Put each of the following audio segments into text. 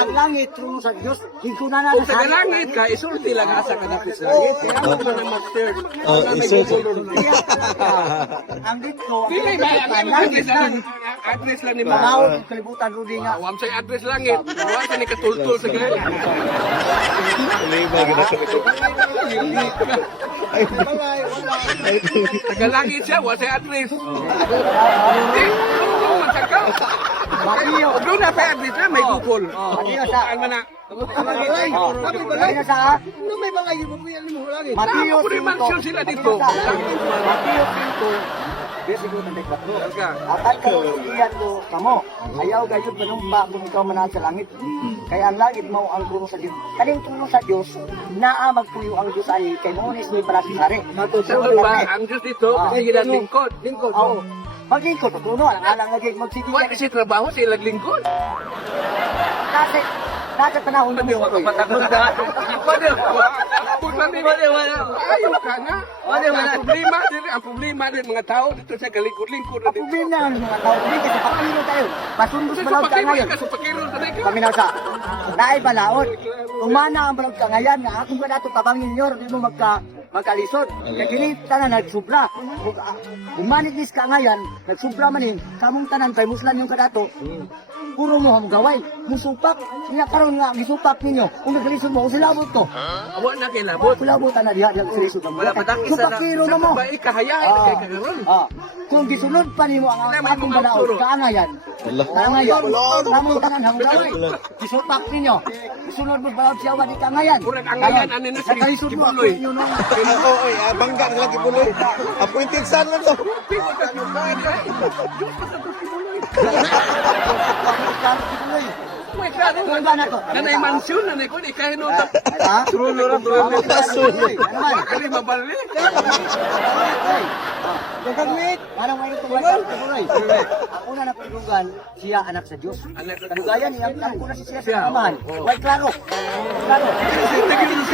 Ang langit, trono sa Diyos, lingkunan na Kung sa langit ka, isulti lang asa ka dapit sa langit. Kaya mo na master. Isulti. ang dito, Dili ba, ang address lang ni Mao. Panahon, kalibutan, Rudy nga. Wam sa address langit. Wala sa ni katultol sa gano'n. Tagalangit siya, wala sa address. Hindi, tulong man sa ka. Matiyo. Doon na pa address na, may Google. Matiyo sa, Saan man na? Kaya na sa, May mga yung mo lagi. Matiyo Ako rin mansion sila dito. Matiyo 5, Versículo 34. Atat ka iyan ko kamo. Ayaw gayud manumpa kung ikaw manaad sa langit. Kaya ang langit mao ang trono sa Dios. Kaning trono sa Dios, naa magpuyo ang Dios ay kay Monis ni para sa sari. Saan ba ang Diyos dito? Kasi gila lingkod. Lingkod. Oo. Maglingkod trono ang alang lagi magsige. Wala kasi trabaho sa ilang lingkod. Kasi nasa panahon mo ko. Ayaw ka na. Ang problema din mga tao dito sa kalingkod-lingkod na dito. Problema ang mga tao dito kasi pakilo tayo. Pasundos Kasi balaod ka ngayon. pakiro sa nika. Paminaw sa naay balaod. Umana ang balaod ka ngayon nga akong kadato tabangin nyo di mo magkalisod. Kaya kini tanan nagsubra. Umanikis ka ngayon, nagsubra man hin, kamong tanan kay muslan yung kadato. Puro mo ang gaway, musupak. Nga karon nga gisupak ninyo. Kung nagkalisod mo, silabot to. Awa na kay labot. Kulabutan na diha sa lisod mo. Wala pa takis na. Supakiro na mo. Ba ikahayain kay kagaron. Kung gisunod pa nimo ang Wala, may akong mga balaod, puro. kaangayan. Kaangayan. Kamong tanan ang gaway. Gisupak ninyo. Gisunod mo balaod siya wali kaangayan. Kurang angayan, ano na sa kalisod mo. Kibuloy. Yun ang Oy, bangga na lagi buloy. Appointed son lang to. Wait, klaro Kung ba na to? Nanay mansyon, nanay ko, di kayo nung Ha? trulo na trulo. Ano man? Kali mabalik. Gagawit! Parang may tumagal. Ang una na pagdugan, siya anak sa Diyos. Kanugayan niya, ang una si siya sa amahan. Why, klaro. Klaro.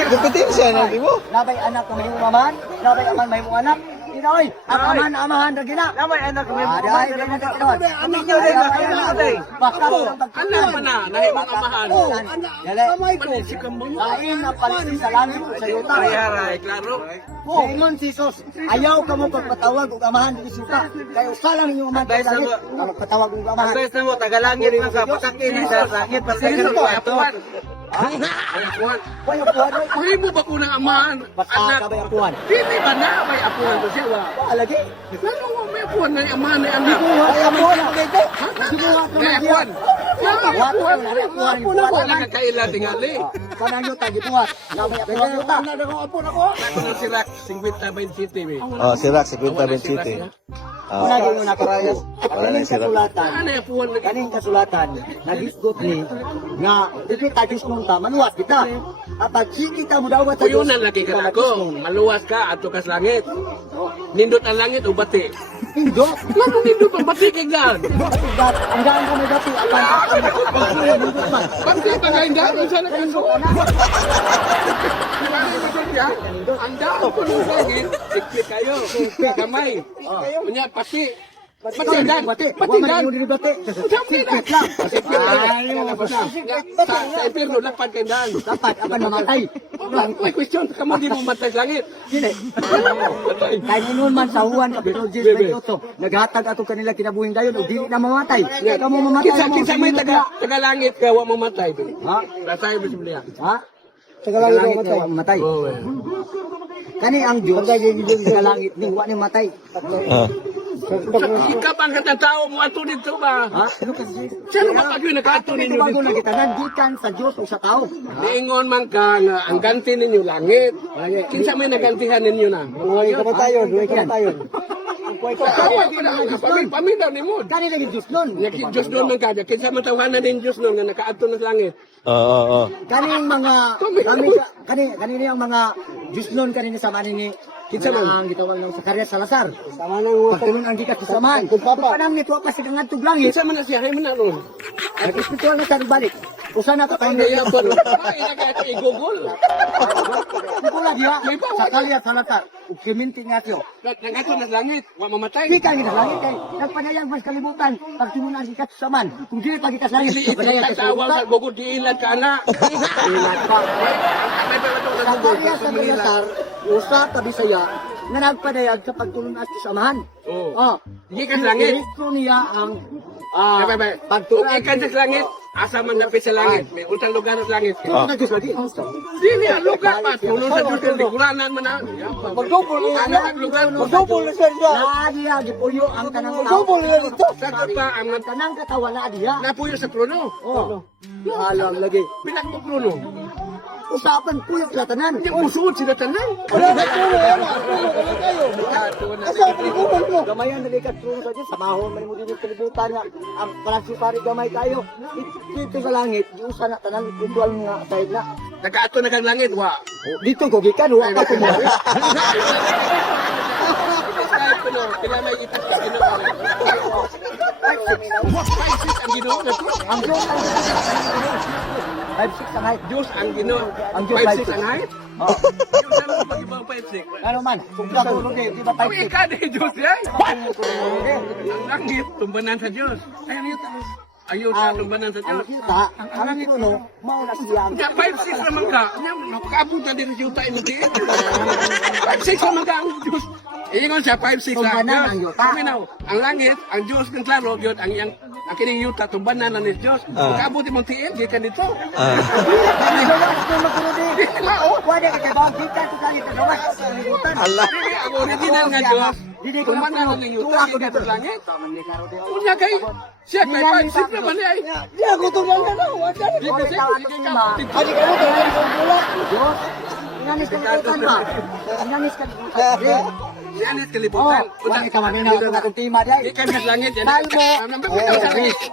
Kompetensya na, di mo? Nabay anak na may mamahan, nabay aman may mong anak. Inoy, ang amahan na amahan na gina. Nabay anak na may mong amahan. Anak niyo rin, baka mo ang Anak pa na, nahi mga amahan. Dali. Lain ang palitin sa langit o sa yuta. Ay, klaro. Ingon si Jesus, ayaw ka mo pagpatawag og amahan di suka. Kaya usalang inyong amahan sa langit. Pagpatawag og amahan. na mo, tagalangit na sa patakini sa langit. Sino to? Apuan. Apuan. Wala apuan. Kuhi mo ba kunang amahan? Basta ka ba apuan? Dili ba na may apuan to siya? Wala lagi. Ano may apuan na yung amahan na yung anak? Ay apuan ako dito. Gibuhat May naman apuan. siya. Apuan. Wala ka kaila tingali. Kanang yuta gibuhat. Namay apuan yuta. Ako na si Rack, 50-27 eh. Oh, si Rax, 50-27. Una gyud na karayas. Wala na Kaning si Rax. kasulatan. Ano yung apuan na Kaning kasulatan nagisgot ni nga dili ta Diyos nung ta manuwas kita. Apat si kita mo dawat sa Diyos. Kuyunan lagi ka na ko. Maluwas ka, ato ka sa langit. Nindot ang langit o bati. Indot. Ano nindot ang bati kay God? Ang daan ko may dati apan. Bati pa kayo dahil sa nakaso. Ang daan ko nung langit, siklik kayo. Kamay. Kunya, pati. Pati dan. Bati. Pati dan. Bati. Siklik lang. Sa impirno, lapad kayo dan. Dapat apan mamatay. May question, kamu di mo matay sa langit. Dili. Kaya ninon man sa huwan kapito Jesus 28. Naghatag ato kanila kinabuhing dayon ug dili na mamatay. Kamu mamatay mo. Kinsa may taga langit ka, wa mamatay. Ha? Ratay mo siya. Ha? Tagalangit ka mamatay. Oo. Kani ang Dios sa langit ni wa ni matay. Ikaw bang katang tao mo ato dito ba? Ha? Ano kasi? Sino ba pag yun nakato Ito ninyo bago na dito? kita nandikan sa Dios o sa tao. Niingon man ka nga ang ganti ninyo langit. Kinsa may nagantihan ninyo na? Kamatayon, duwe kamatayon. Paminaw ni mo. Kani lagi Dios nun. Diyos doon man kada. Kinsa man tawanan din Diyos noon nga nakaato na sa langit. Oo. Kani ang mga kani ang mga Dios nun kani sa manin ni kinsa man ang gitawag ng Zacarias Salazar. Sama nang pagtulon ang gikas sa samahan. Kung kanang nito pa sa kangadtog langit. Kinsa man na siya, hay man na ron. Nag-espiritual na sa balik. Usa na ka Ang tayo. gaya po. Inagay i-google. Ito lang diha. Sakali at salata. Ukiminti nga siyo. Nangato na langit. Wa mamatay. Di ka ginalangit kay nagpanayang mas kalibutan. Pag simulan si saman. Kung di pa kita sa langit, panayang Sa sa awang sa kalibutan. bugod diilan ka na. Ilan pa. May pa ito sa Sa bugod. kanya sa Bilasar, usa ka Bisaya nga nagpadayag sa pagtulong at samahan. Oo. Oh. Hindi ka sa langit. Direkto niya ang Bye. pagtulong. Okay ka sa langit. Asa man dapit sa langit. May utang lugar sa langit. Ito na Diyos lagi. Dili ang lugar pa. Tulong sa Diyos yung liguranan mo na. Magdubol Ano ang lugar? Magdubol na siya diya. Lagi gipuyo ang tanang Magdubol na dito. Sa pa ang tanang katawan na diha. napuyo sa trono. Oh. Alam lagi. Pinakmo trono. Usapan puyo sa tanan. Yung musuod sila tanan. Wala na tulo, wala. Tulo ka lang kayo. Asa ang pagdubol mo? Gamayan na likat tulong sa Diyos. Samahon man mo din yung kalibutan nga. Ang panagsipari gamay tayo. Dito sa langit, Diyos na tanan puntual nga side na. Nagkaato na kang langit, wa. Dito ko gikan wa ka kumuha. Kahit puno, kailangan may itas ka ginoo. 5-6 ang ginoo na to. Ang Diyos ang 5-6 ang height. Diyos ang ginoo. Ang Diyos 5-6 ang height. Oh. Diyos ang pag-ibang 5-6. Ano man, kung ka tulong din, di ba Ang 5-6? ika ni Diyos yan. Ang langit, tumbanan sa Diyos. Ayaw sa tumbanan sa Ang Diyos. kita, ang kuno, mauna siya ang Kaya 5-6 naman ka. Napakaabot na din sa yuta ino din. 5-6 naman ka ang Diyos. Ingon siya, 5-6 lang. Tumbanan ang yuta. Paminaw, ang langit, ang Diyos ng klaro, yun, ang iyang ang kining yuta, tumbanan na ni Diyos. Pagkaabot mong tiil, gikan dito. gawas ko magkuno din. Oo. Pwede ka ba, kita ko kali ka gawas sa kalibutan. Dili, ang original nga Diyos. Dili ko Tumbanan na ni yuta, gikan sa langit. Unya kay, siya kay 5-6 naman ay. Di ako tulang na na. Wala na. Di kasi, hindi ka. Adi ka mo tulang sa pula. Diyos, inanis ka kalibutan ba? Inanis ka kalibutan. Siya anis Oh, kalibutan. wala ka maminaw ko na kung tima di. Gikan sa langit. Yan Salmo.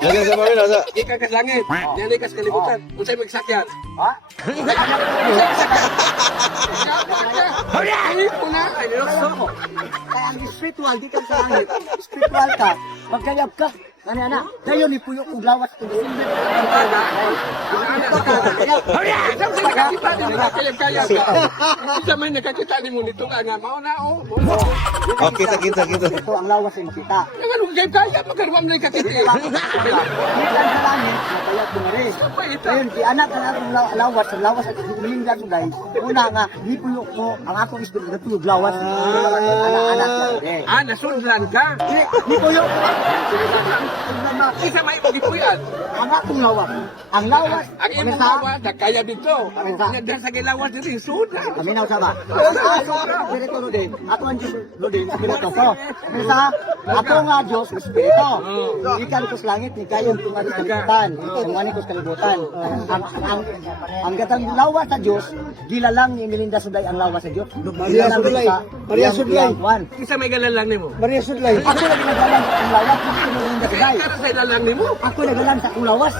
Lagyan sa mami na sa. Gikan ka sa langit. Yan ay kas kalibutan. Unsay magsakyan. Ha? Ay, puna. Ay, nilokso. Kaya ang spiritual, di ka sa langit. Spiritual ka, magkayab ka. Ano, kayo ni Puyo kung lawas kung hindi. Isa may nakakita ni mo nito ka nga. Mauna o. Oh, kita. Ito ang lawas ng kita. Yung ano kay kaya magkaroon na kakiti. Hindi sa langit, matayat mo rin. Ngayon, di anak na akong lawas at huling lang dahil. Una nga, di Puyo ko, ang akong espiritu na tuyog lawas. Anak-anak yan. Ah, nasudlan ka. Di Puyo ko. Isa may magipuyan. Ang akong lawas. Ang lawas. Ang imong gawa, nagkaya dito. Nga sa gilawas dito, suda. Aminaw sa ba? Ako, espiritu lo din. Ako ang Diyos lo din, espiritu ko. Isa, ako nga Diyos, espiritu. Ikan ko sa langit, ni kayong tungani sa kalibutan. Tungani ko sa kalibutan. Ang gatang lawas sa Diyos, dilalang ni Melinda Suday ang lawas sa Diyos. Maria Sudlay. Maria Sudlay. Juan. Isa may galalang ni mo. Maria Sudlay. Ako na ginagalang sa akong lawas, hindi ko Melinda Suday. Kaya sa ilalang ni mo. Ako nagalang sa akong lawas.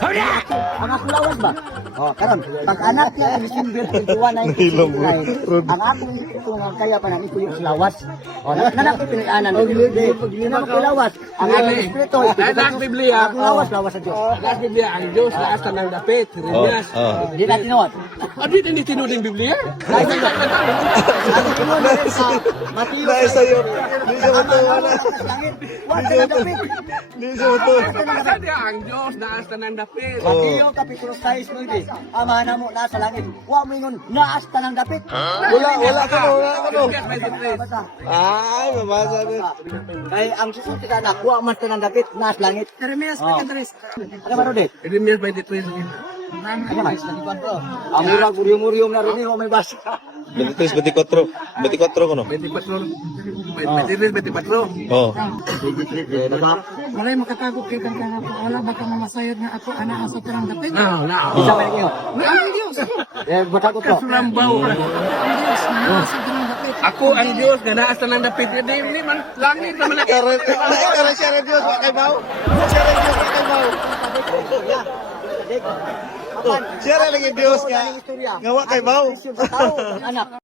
Ang akong lawas ba? Oh, karon, pag anak niya ang December 21, 1969, ang akong espiritu nga kaya pa nang ikuyo sa lawas. Oh, nanak ko pinayanan. Hindi na ko lawas. Ang akong espiritu, Nasa Biblia. akong lawas sa Diyos. Nasa Biblia, ang Diyos laas ng dapit. Remias. Hindi na tinuot. Di na ni tinuding Biblia? Ang tinuot na rin sa Mateo. Dahil sa'yo. Hindi siya matuwala. Wala na dapit. Hindi siya matuwala. Basta niya, ang Diyos laas ng dapit. Mateo Kapitulo 6, Lodi. Amahan na mo nasa langit. Huwag mo yun, naas ka ng dapit. Wala ka no. Biblia 23. Basta. Ay, mabasa din. Kaya ang susunod ka na, kuha man ka ng dapit, naas langit. Jeremias, ano ba Rodi? Remias 23. Ano man? Ang murag-muryum na rin may basa. 23, 24. 24 ko no? 24. 24. Oh. Maray makatago kay kang wala ba ka mamasayod nga ako ana sa tirang dapit? No. Isa man niyo. Ang Diyos, Bata ko to. Lambaw. ang Diyos na sa tirang dapit. Ako ang Diyos, ganaas na ng dapit. Hindi man, langit naman ako. Karan siya rin Diyos, wakay baw. Siya rin Diyos, wakay baw. Siya rin lagi Diyos nga. Istorya. Nga wakay baw. Sa tao, anak.